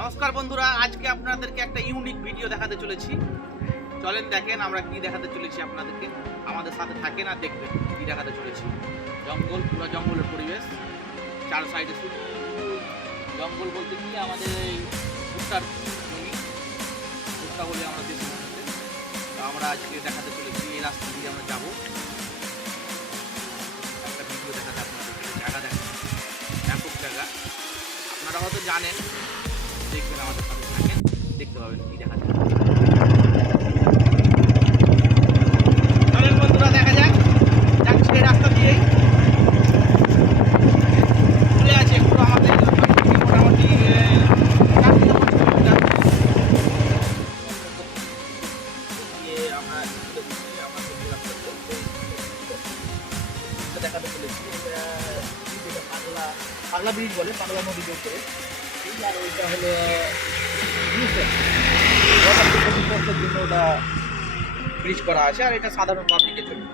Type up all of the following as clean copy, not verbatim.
নমস্কার বন্ধুরা, আজকে আপনাদেরকে একটা ইউনিক ভিডিও দেখাতে চলেছি। চলেন দেখেন আমরা কি দেখাতে চলেছি আপনাদেরকে। আমাদের সাথে থাকেন আর দেখবেন কি দেখাতে চলেছি। জঙ্গল, পুরো জঙ্গলের পরিবেশ, চার সাইডে শুধু জঙ্গল। বলতে কি আমাদের এই ভুট্টার জমি, ভুট্টা বলে আমরা দেশি মানুষদের। তো আমরা আজকে দেখাতে চলেছি এই রাস্তা দিয়ে আমরা যাবো। একটা ভিডিও দেখাতে আপনাদেরকে, জায়গা দেখা, ব্যাপক জায়গা। আপনারা হয়তো জানেন, দেখবেন আমাদের সাথে থাকেন, দেখতে পাবেন কি দেখা যায়। চলেন বন্ধুরা দেখা যাক, যাচ্ছি এই রাস্তা দিয়েই। চলে আছে পুরো আমাদের মোটামুটি দেখাতে চলেছি। পাগলা ব্রিজ বলে, পাগলা নদীর উপরে। আর ওইটা হলো জন্য ওটা ব্রিজ করা আছে, আর এটা সাধারণ পাবলিকের জন্য।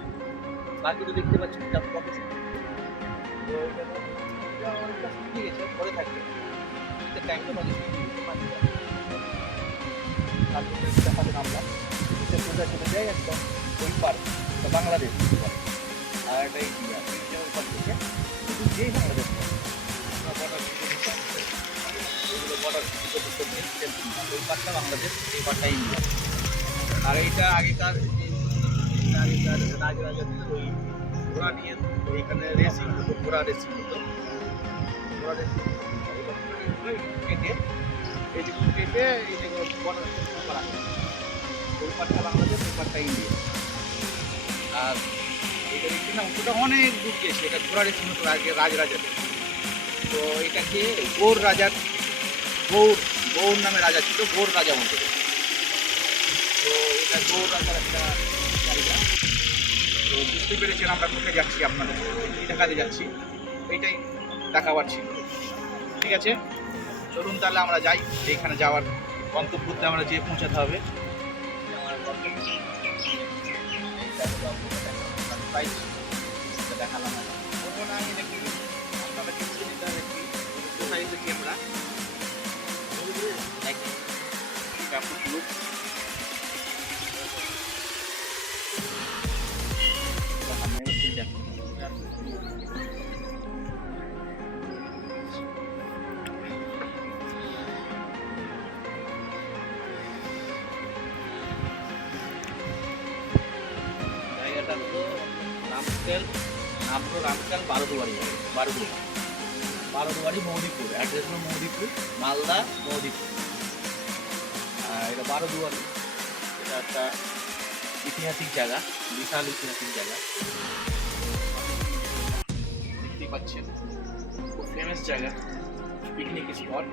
বাকি তো দেখতে পাচ্ছি কত সুন্দর। তো এটা শুকিয়ে গেছে, পরে থাকবে টাইম তো নদী শুকিয়ে গেছে। তারপরে নামলাম, সোজা চলে যায় একদম ওই পার বাংলাদেশ, আর এটা ইন্ডিয়া। ওই পার থেকে শুধু যেই বাংলাদেশ ওই পাটটা বাংলাদেশ, এই পাটটা ইন্ডিয়া। আর এইটা আগেকার রাজরাজাদের ওই ঘোড়া নিয়ে এইখানে রেসিং হতো, ঘোড়া রেসিং হতো। ঘোড়া রেসিং কেটে এই যে কেটে এই যে বর্ডার করা হয়। ওই পাটটা বাংলাদেশ, ওই পাটটা ইন্ডিয়া। আর এটা দেখছি না, ওটা অনেক দূর গিয়েছে। এটা ঘোড়া রেসিং হতো আগে রাজরাজাদের। তো এটাকে গৌর রাজার, গৌর নামে রাজা ছিল, গৌর রাজা বলতে। তো এটা গৌর রাজার একটা জায়গা। তো বুঝতে পেরেছেন আমরা কোথায় যাচ্ছি, আপনাদের কি দেখাতে যাচ্ছি, এইটাই দেখাবার ছিল। ঠিক আছে, চলুন তাহলে আমরা যাই। এইখানে যাওয়ার গন্তব্যতে আমরা যেয়ে পৌঁছাতে হবে। দেখালাম আপনাদেরকে চিনিতে হবে কি কোথায় এসেছি আমরা। জায়গাটা হলো রামকেল বারোদুয়ারি মৌদিপুর। অ্যাড্রেস হলো মৌদিপুর, মালদা মৌদিপুর। এটা বারোদুয়ারি। এটা একটা ঐতিহাসিক জায়গা, বিশাল ঐতিহাসিক জায়গা। দেখতেই পাচ্ছেন, খুব ফেমাস জায়গা, পিকনিক স্পট।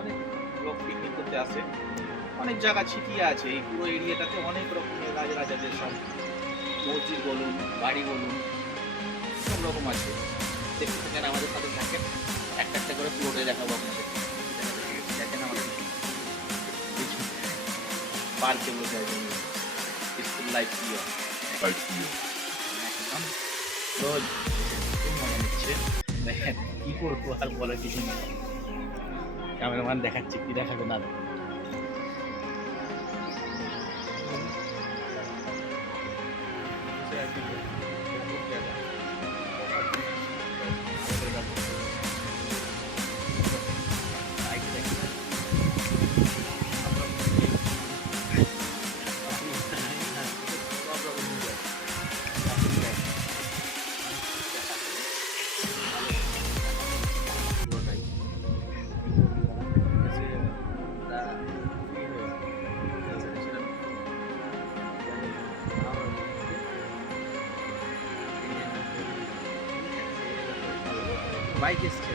অনেক লোক পিকনিক করতে আসে। অনেক জায়গা ছিটিয়ে আছে এই পুরো এরিয়াটাতে। অনেক রকমের রাজাদের সব মসজিদ বলুন, বাড়ি বলুন, সব রকম আছে। দেখতে থাকেন, আমাদের সাথে থাকেন, একটা একটা করে পুরোটাই দেখাবো আপনাদের। দেখেন আমাদের পার্কে বসে আছে, স্কুল লাইফ একদম রোজ খুব মজা নিচ্ছে। দেখেন কি করবো আর বলার কিছু নেই। ক্যামেরাম্যান দেখাচ্ছে, কি দেখাবে না। বাইক এসছে।